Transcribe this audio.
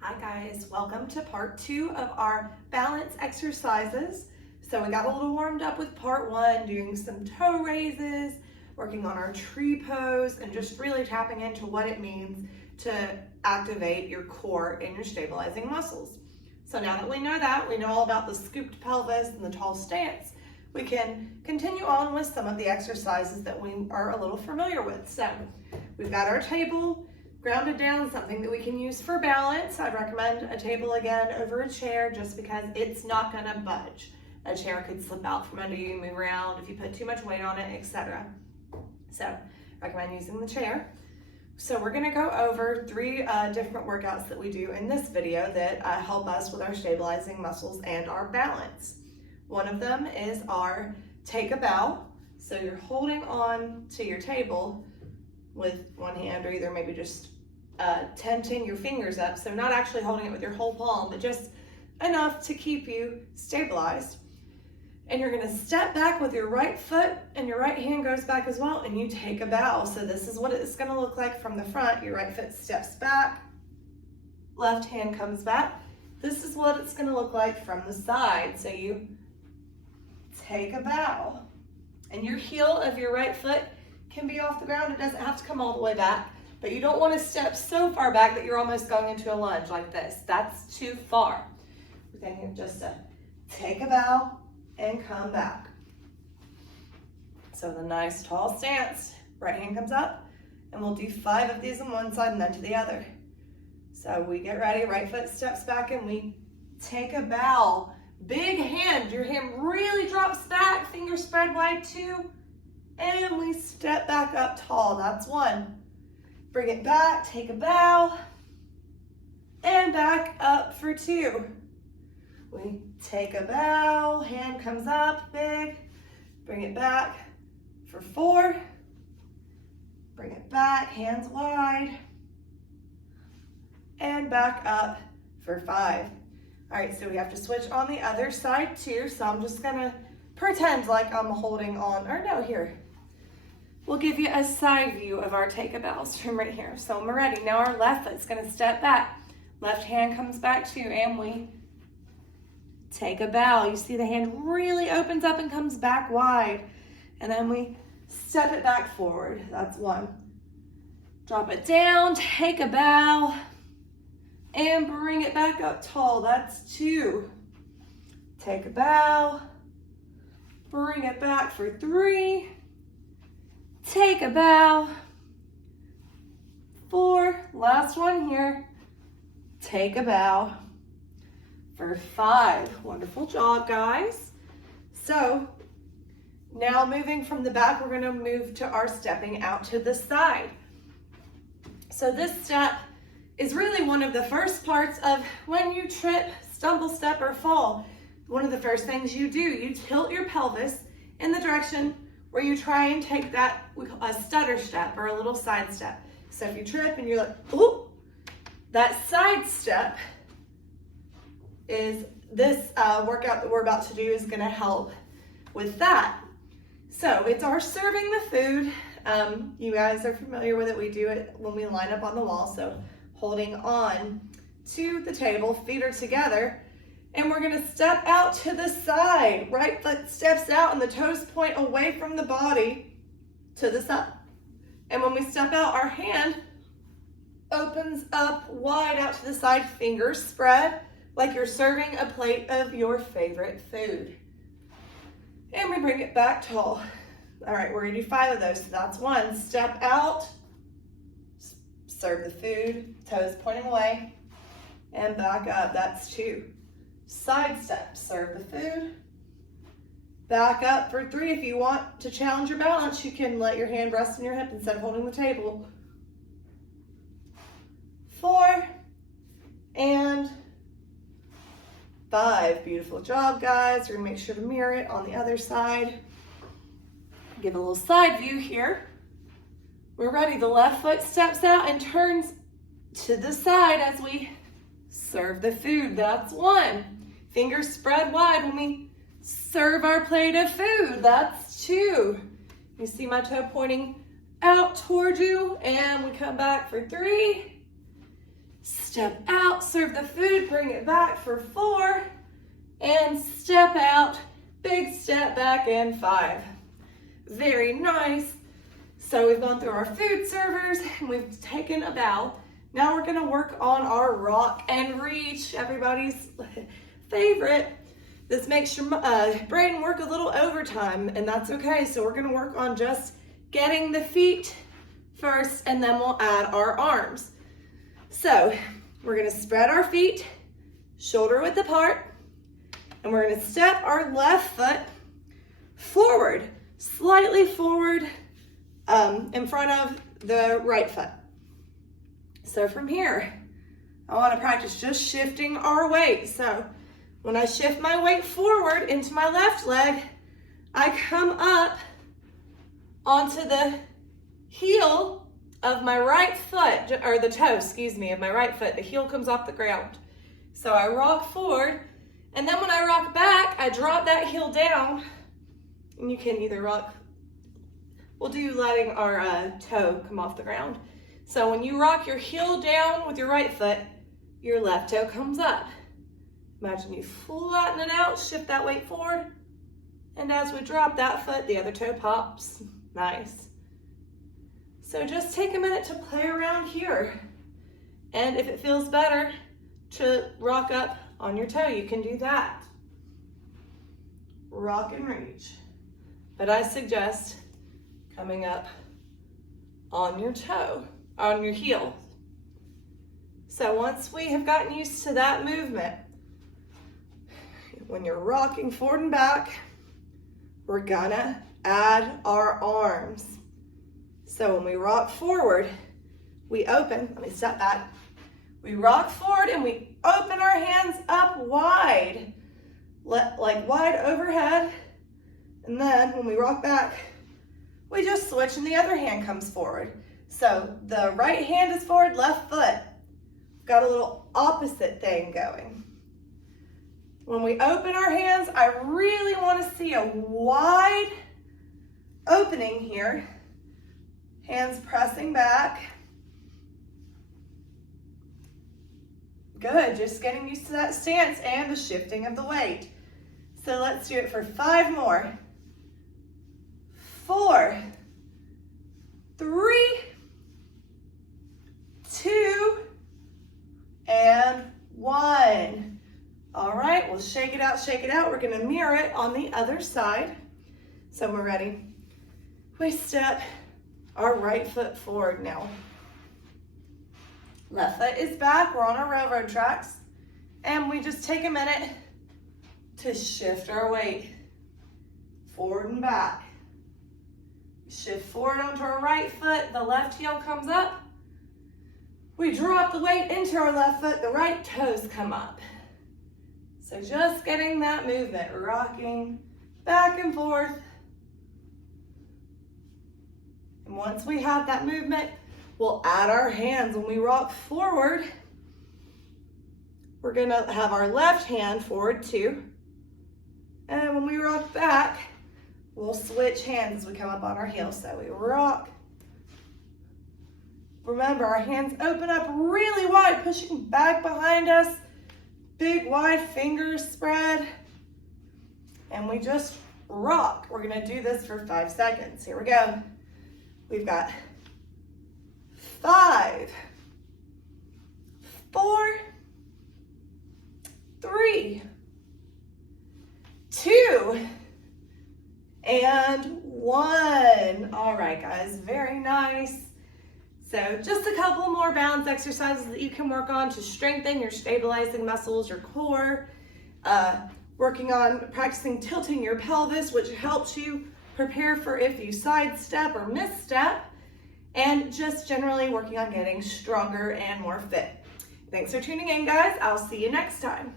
Hi guys, welcome to part 2 of our balance exercises. So we got a little warmed up with part 1, doing some toe raises, working on our tree pose, and just really tapping into what it means to activate your core and your stabilizing muscles. So now that we know that, we know all about the scooped pelvis and the tall stance, we can continue on with some of the exercises that we are a little familiar with. So we've got our table grounded down, something that we can use for balance. I'd recommend a table again over a chair just because it's not gonna budge. A chair could slip out from under you, move around if you put too much weight on it, etc. So recommend using the chair. So we're gonna go over 3 different workouts that we do in this video that help us with our stabilizing muscles and our balance. One of them is our take a bow. So you're holding on to your table with one hand, or either maybe just tenting your fingers up, so not actually holding it with your whole palm, but just enough to keep you stabilized. And you're gonna step back with your right foot, and your right hand goes back as well, and you take a bow. So this is what it's gonna look like from the front. Your right foot steps back, left hand comes back. This is what it's gonna look like from the side. So you take a bow, and your heel of your right foot can be off the ground. It doesn't have to come all the way back, but you don't want to step so far back that you're almost going into a lunge like this. That's too far. We're thinking just to take a bow and come back. So the nice tall stance, right hand comes up, and we'll do 5 of these on one side and then to the other. So we get ready, right foot steps back, and we take a bow. Big hand, your hand really drops back, fingers spread wide too. And we step back up tall, that's 1. Bring it back, take a bow, and back up for 2. We take a bow, hand comes up, big, bring it back for 4. Bring it back, hands wide, and back up for 5. All right, so we have to switch on the other side too, so I'm just gonna pretend like I'm holding on, or no, here. We'll give you a side view of our take a bows from right here. So we're ready. Now our left foot's gonna step back. Left hand comes back too, and we take a bow. You see the hand really opens up and comes back wide. And then we step it back forward. That's 1. Drop it down, take a bow, and bring it back up tall. That's 2. Take a bow, bring it back for 3. Take a bow, 4, last one here, take a bow for 5. Wonderful job, guys. So now moving from the back, we're gonna move to our stepping out to the side. So this step is really one of the first parts of when you trip, stumble, step, or fall. One of the first things you do, you tilt your pelvis in the direction where you try and take that, we call a stutter step or a little side step. So if you trip and you're like, ooh, that side step is this workout that we're about to do is gonna help with that. So it's our serving the food. You guys are familiar with it. We do it when we line up on the wall. So holding on to the table, feet are together. And we're gonna step out to the side. Right foot steps out and the toes point away from the body to the side. And when we step out, our hand opens up wide out to the side, fingers spread, like you're serving a plate of your favorite food. And we bring it back tall. All right, we're gonna do 5 of those. So that's 1, step out, serve the food, toes pointing away, and back up, that's 2. Side step, serve the food, back up for 3. If you want to challenge your balance, you can let your hand rest in your hip instead of holding the table. 4 and 5. Beautiful job, guys. We're gonna make sure to mirror it on the other side. Give a little side view here. We're ready. The left foot steps out and turns to the side as we serve the food. That's 1. Fingers spread wide when we serve our plate of food. That's 2. You see my toe pointing out toward you, and we come back for 3. step out, serve the food, bring it back for 4, and step out, big step back, and 5. Very nice. So we've gone through our food servers and we've taken a bow. Now we're gonna work on our rock and reach, everybody's favorite. This makes your brain work a little overtime, and that's okay. So we're gonna work on just getting the feet first, and then we'll add our arms. So we're gonna spread our feet shoulder width apart, and we're gonna step our left foot forward, slightly forward in front of the right foot. So from here, I wanna practice just shifting our weight. So when I shift my weight forward into my left leg, I come up onto the heel of my right foot, or the toe, excuse me, of my right foot. The heel comes off the ground. So I rock forward, and then when I rock back, I drop that heel down, and you can either rock, we'll do letting our toe come off the ground. So when you rock your heel down with your right foot, your left toe comes up. Imagine you flatten it out, shift that weight forward, and as we drop that foot, the other toe pops. Nice. So just take a minute to play around here. And if it feels better to rock up on your toe, you can do that. Rock and reach. But I suggest coming up on your toe, on your heel. So once we have gotten used to that movement, when you're rocking forward and back, we're gonna add our arms. So when we rock forward, we open, let me step back. We rock forward and we open our hands up wide, like wide overhead. And then when we rock back, we just switch and the other hand comes forward. So the right hand is forward, left foot. Got a little opposite thing going. When we open our hands, I really want to see a wide opening here. Hands pressing back. Good, just getting used to that stance and the shifting of the weight. So let's do it for 5 more. 4, 3, 2, and 1. All right, we'll shake it out, shake it out. We're gonna mirror it on the other side. So we're ready. We step our right foot forward now. Left foot is back, we're on our railroad tracks. And we just take a minute to shift our weight forward and back. Shift forward onto our right foot, the left heel comes up. We drop the weight into our left foot, the right toes come up. So just getting that movement, rocking back and forth. And once we have that movement, we'll add our hands. When we rock forward, we're gonna have our left hand forward too. And when we rock back, we'll switch hands as we come up on our heels. So we rock. Remember, our hands open up really wide, pushing back behind us. Big wide fingers spread. And we just rock. We're gonna do this for 5 seconds. Here we go. We've got 5, 4, 3, 2, and 1. All right, guys, very nice. So just a couple more balance exercises that you can work on to strengthen your stabilizing muscles, your core, working on practicing tilting your pelvis, which helps you prepare for if you sidestep or misstep, and just generally working on getting stronger and more fit. Thanks for tuning in, guys. I'll see you next time.